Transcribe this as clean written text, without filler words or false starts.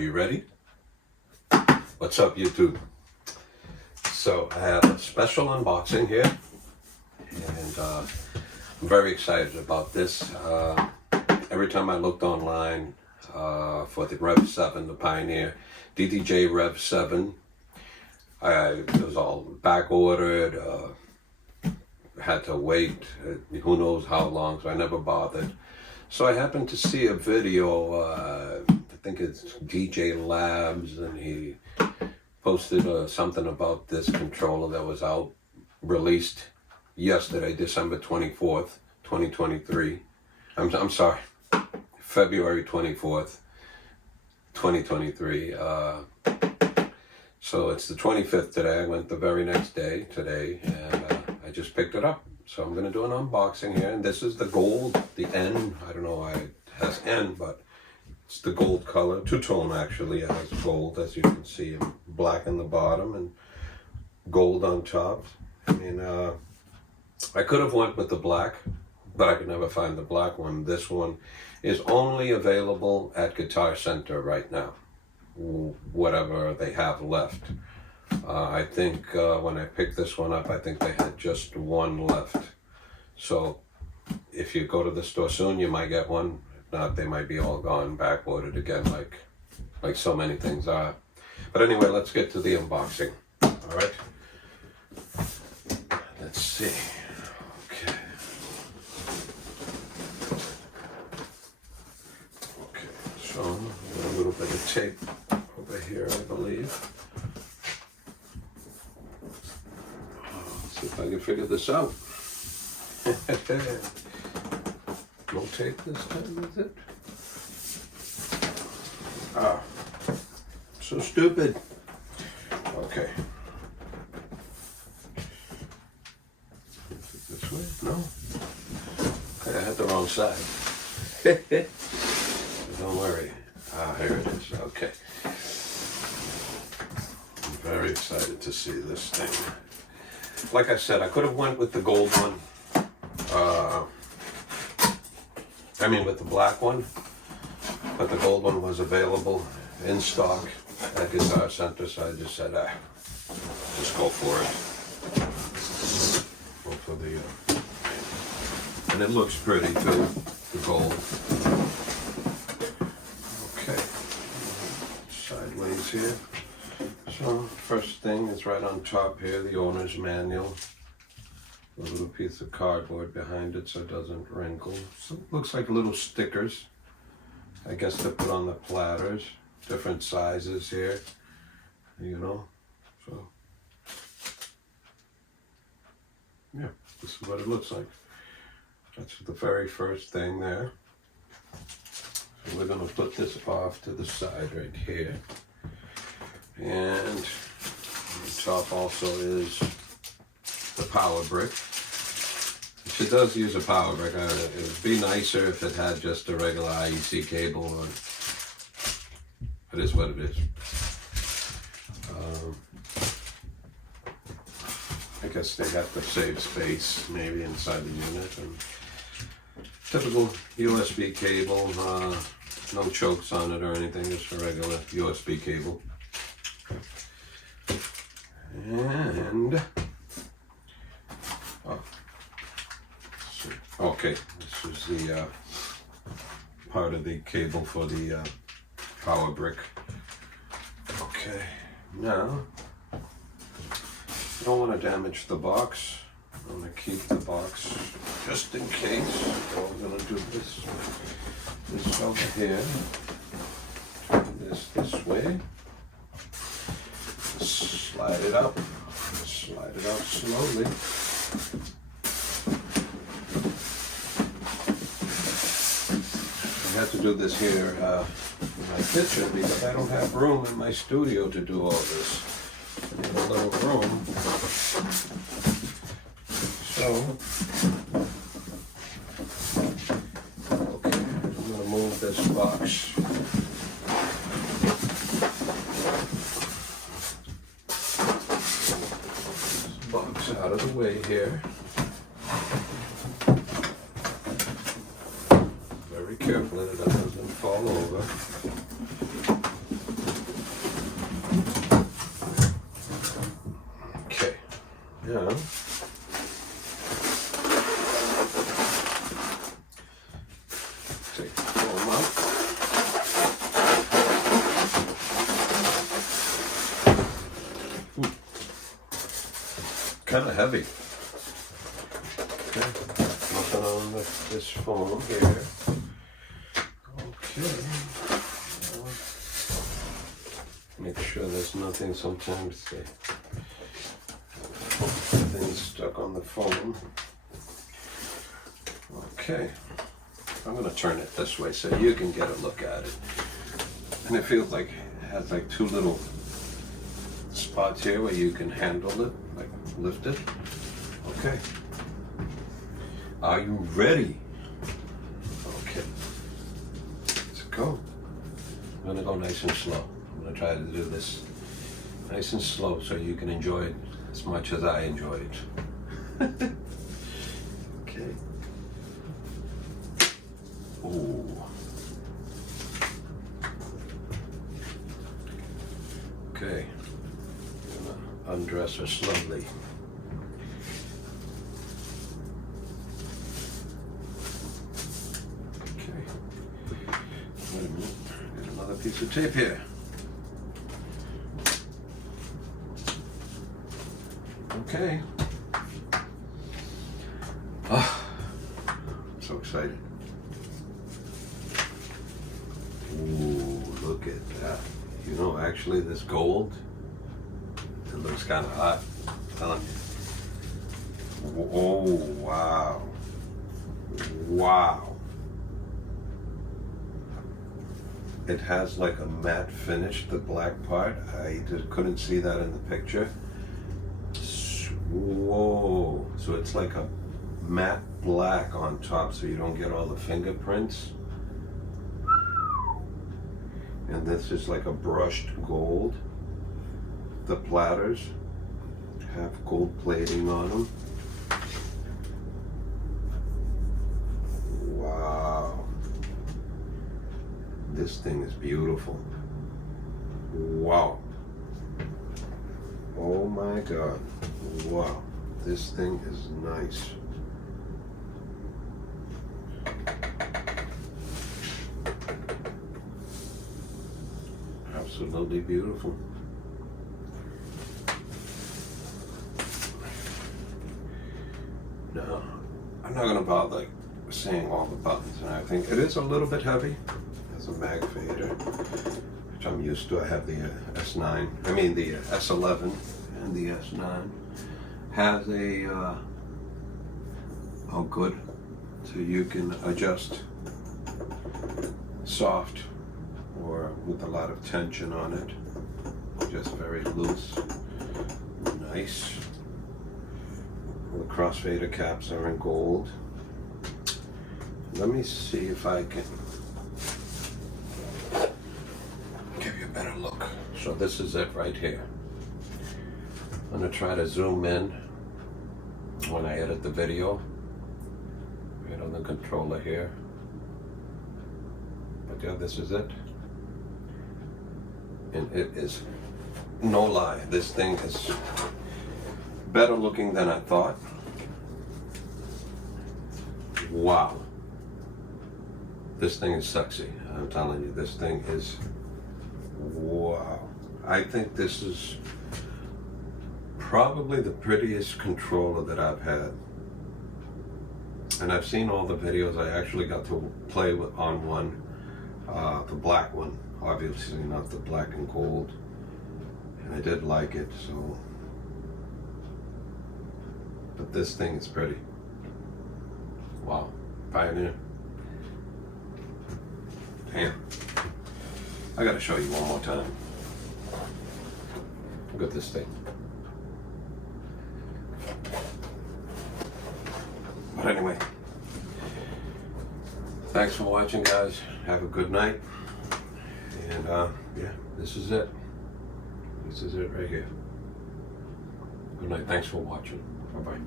Are you ready? What's up, YouTube? So I have a special unboxing here, and I'm very excited about this. Every time I looked online for the REV7, the Pioneer, DDJ-REV7, it was all back ordered, had to wait, who knows how long, so I never bothered. So I happened to see a video, I think it's DJ Labs, and he posted something about this controller that was out, released yesterday, December 24th, 2023. I'm sorry, February 24th, 2023. So it's the 25th today. I went the very next day today, and I just picked it up. So I'm going to do an unboxing here, and this is the gold, the N. I don't know why it has N, but it's the gold color, two-tone actually. It has gold, as you can see, and black on the bottom and gold on top. I mean, I could have went with the black, but I could never find the black one. This one is only available at Guitar Center right now, whatever they have left. I think when I picked this one up, I think they had just one left. So if you go to the store soon, you might get one. If not, they might be all gone, back ordered again, like so many things are. But anyway, let's get to the unboxing. All right. Let's see. Okay. Okay. So a little bit of tape over here, I believe. See if I can figure this out. No tape this time, is it? Ah, so stupid. Okay. This way? No? Okay, I had the wrong side. Don't worry. Ah, here it is. Okay. I'm very excited to see this thing. Like I said, I could have went with the gold one. With the black one, but the gold one was available in stock at Guitar Center, so I just said, just go for it. Go for the, and it looks pretty too, the gold. Okay, sideways here. So first thing is right on top here, the owner's manual. A little piece of cardboard behind it so it doesn't wrinkle. So it looks like little stickers, I guess, to put on the platters. Different sizes here, you know. So yeah, this is what it looks like. That's the very first thing there. So we're going to put this off to the side right here. And on the top also is the power brick. It does use a power brick. It would be nicer if it had just a regular IEC cable on. It is what it is. I guess they got to save space maybe inside the unit. And typical USB cable, no chokes on it or anything, just a regular USB cable. And okay, this is the part of the cable for the power brick. Okay, now I don't want to damage the box. I'm going to keep the box just in case. So I'm going to do this over here. Turn this way. Slide it up. Slide it out slowly. I had to do this here in my kitchen because I don't have room in my studio to do all this. I need a little room. So, okay, I'm going to move this box. Out of the way here. Very carefully that it doesn't fall over. kind of heavy. Okay, nothing on this foam here. Okay. Make sure there's nothing, sometimes things stuck on the foam. Okay, I'm gonna turn it this way so you can get a look at it. And it feels like it has like two little spots here where you can handle it, like lift it. Okay. Are you ready? Okay. Let's go. I'm gonna go nice and slow. I'm gonna try to do this nice and slow so you can enjoy it as much as I enjoy it. Okay. Ooh. Okay. I'm gonna undress her slowly. Okay. Wait a minute. Get another piece of tape here. Okay. Oh, I'm so excited. Ooh, look at that. You know, actually this gold, it looks kind of hot. I'm telling you. Oh, wow. Wow. It has like a matte finish, the black part. I just couldn't see that in the picture. Whoa. So it's like a matte black on top so you don't get all the fingerprints. And this is like a brushed gold. The platters have gold plating on them. Wow. This thing is beautiful. Wow. Oh my God. Wow. This thing is nice. Absolutely beautiful. Now, I'm not gonna bother saying all the buttons and everything. It is a little bit heavy. There's a mag fader, which I'm used to. I have the S9, I mean the S11 and the S9. Has a, oh good, so you can adjust soft or with a lot of tension on it, just very loose, nice. The crossfader caps are in gold. Let me see if I can give you a better look. So this is it right here. I'm gonna try to zoom in when I edit the video, right on the controller here. But yeah, this is it. And it is, no lie, this thing is better looking than I thought. Wow. This thing is sexy, I'm telling you, this thing is, wow. I think this is probably the prettiest controller that I've had. And I've seen all the videos. I actually got to play on one, the black one, obviously not the black and gold. And I did like it, so. But this thing is pretty. Wow, Pioneer. Damn. I gotta show you one more time. Look at this thing. But anyway, thanks for watching, guys. Have a good night. And yeah, this is it. This is it right here. Good night. Thanks for watching. Bye-bye.